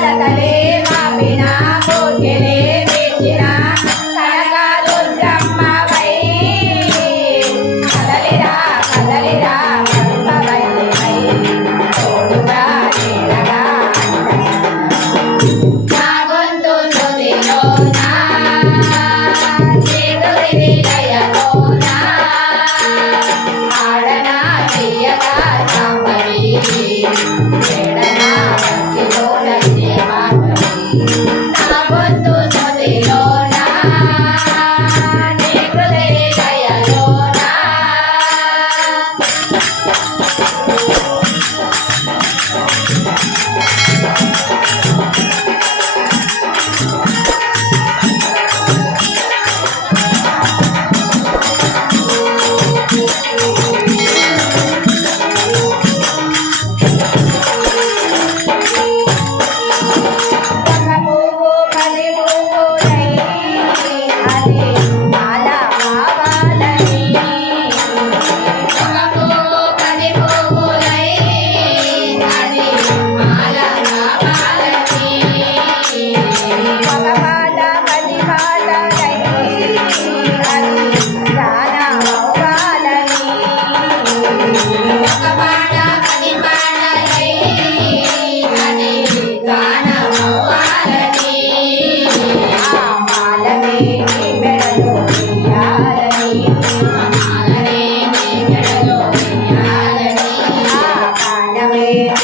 下大雨 day